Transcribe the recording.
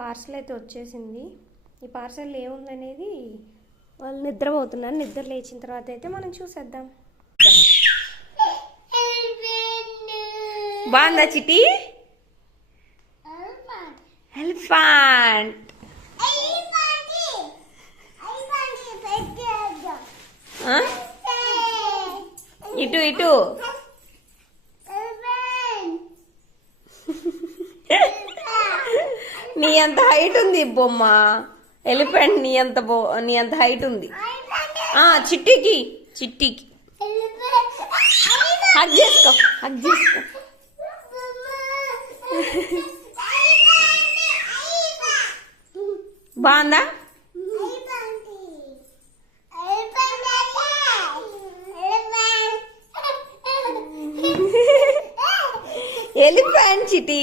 Parcel అయితే వచ్చేసింది. ఈ పార్సల్ ఏముందనేది వాళ్ళు నిద్రపోతున్నారు. నిద్ర లేచిన తర్వాత అయితే మనం చూసేద్దాం. బాగుందా చిట్టి? ఎలిఫెంట్. ఇటు ఇటు నీ అంత హైట్ ఉంది బొమ్మ. ఎలిఫెంట్ నీ అంత హైట్ ఉంది. చిట్టికి హగ్ చేసుకో. బాగుందా? ఎలిఫెంట్ చిట్టి.